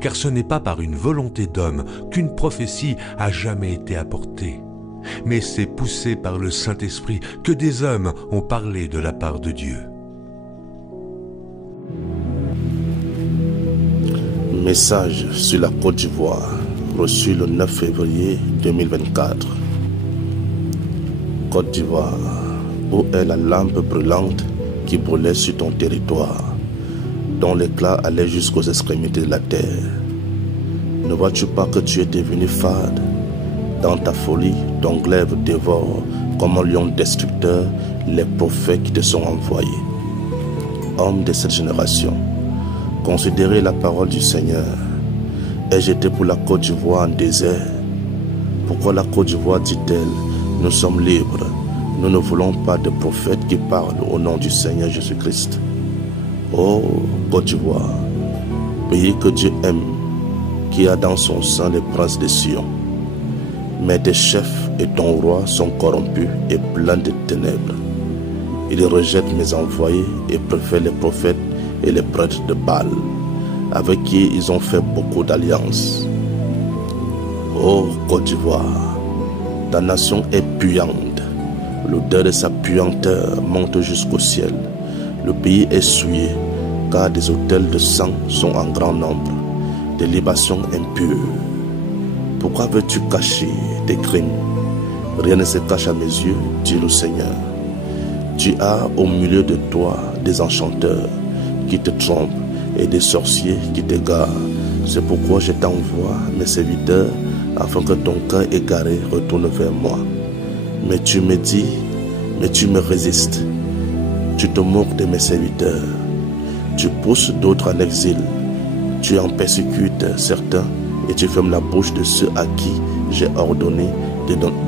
car ce n'est pas par une volonté d'homme qu'une prophétie a jamais été apportée, mais c'est poussé par le Saint-Esprit que des hommes ont parlé de la part de Dieu. Message sur la Côte d'Ivoire, reçu le 9 février 2024. Côte d'Ivoire, où est la lampe brûlante qui brûlait sur ton territoire, dont l'éclat allait jusqu'aux extrémités de la terre. Ne vois-tu pas que tu es devenu fade? Dans ta folie, ton glaive dévore comme un lion destructeur les prophètes qui te sont envoyés. Hommes de cette génération, considérez la parole du Seigneur. Ai-je été pour la Côte d'Ivoire en désert? Pourquoi la Côte d'Ivoire dit-elle, nous sommes libres, nous ne voulons pas de prophètes qui parlent au nom du Seigneur Jésus-Christ? Oh, Côte d'Ivoire, pays que Dieu aime, qui a dans son sein les princes de Sion. Mais tes chefs et ton roi sont corrompus et pleins de ténèbres. Ils rejettent mes envoyés et préfèrent les prophètes et les prêtres de Baal, avec qui ils ont fait beaucoup d'alliances. Oh Côte d'Ivoire, ta nation est puante. L'odeur de sa puanteur monte jusqu'au ciel. Le pays est souillé, car des autels de sang sont en grand nombre, des libations impures. Pourquoi veux-tu cacher tes crimes? Rien ne se cache à mes yeux, dit le Seigneur. Tu as au milieu de toi des enchanteurs qui te trompent et des sorciers qui t'égarent. C'est pourquoi je t'envoie mes serviteurs afin que ton cœur égaré retourne vers moi. Mais tu me dis, mais tu me résistes. Tu te moques de mes serviteurs. Tu pousses d'autres en exil. Tu en persécutes certains et tu fermes la bouche de ceux à qui j'ai ordonné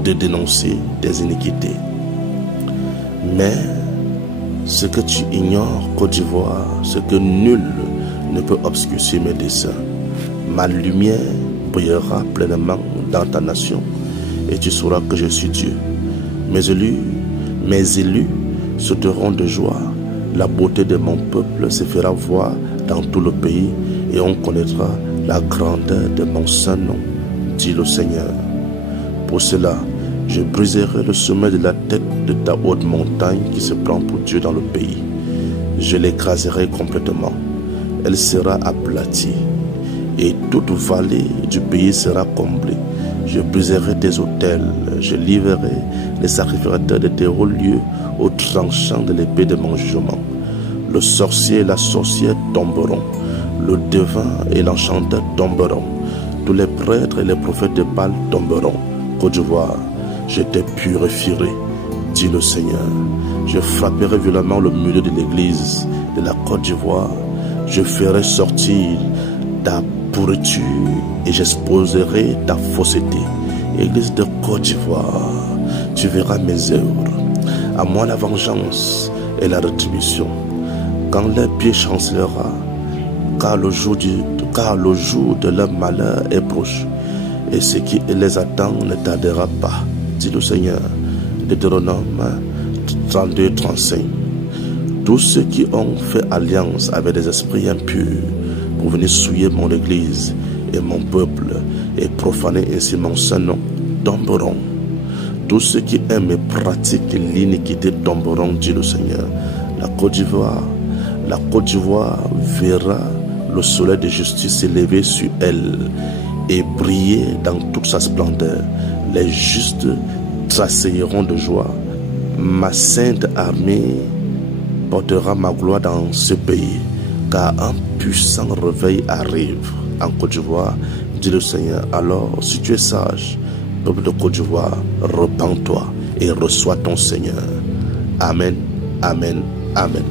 de dénoncer tes iniquités. Mais ce que tu ignores, Côte d'Ivoire, ce que nul ne peut obscurcir mes desseins. Ma lumière brillera pleinement dans ta nation et tu sauras que je suis Dieu. Mes élus sauteront de joie. La beauté de mon peuple se fera voir dans tout le pays et on connaîtra la grandeur de mon saint nom, dit le Seigneur. Pour cela, je briserai le sommet de la tête de ta haute montagne qui se prend pour Dieu dans le pays. Je l'écraserai complètement. Elle sera aplatie et toute vallée du pays sera comblée. Je briserai tes autels, je livrerai les sacrificateurs de tes hauts lieux au tranchant de l'épée de mon jugement. Le sorcier et la sorcière tomberont, le devin et l'enchanteur tomberont, tous les prêtres et les prophètes de Baal tomberont. Côte d'Ivoire, je te purifierai, dit le Seigneur. Je frapperai violemment le milieu de l'église de la Côte d'Ivoire. Je ferai sortir ta pourriture et j'exposerai ta fausseté. Église de Côte d'Ivoire, tu verras mes œuvres. À moi la vengeance et la rétribution. Quand leur pied chancellera, car le jour de leur malheur est proche, et ce qui les attend ne tardera pas, dit le Seigneur. Deutéronome 32-35. Tous ceux qui ont fait alliance avec des esprits impurs pour venir souiller mon église et mon peuple et profaner ainsi mon saint nom tomberont. Tous ceux qui aiment et pratiquent l'iniquité tomberont, dit le Seigneur. La Côte d'Ivoire verra le soleil de justice s'élever sur elle et briller dans toute sa splendeur. Les justes tressailleront de joie. Ma sainte armée portera ma gloire dans ce pays, car un puissant réveil arrive en Côte d'Ivoire, dit le Seigneur. Alors, si tu es sage, peuple de Côte d'Ivoire, repens-toi et reçois ton Seigneur. Amen, amen, amen.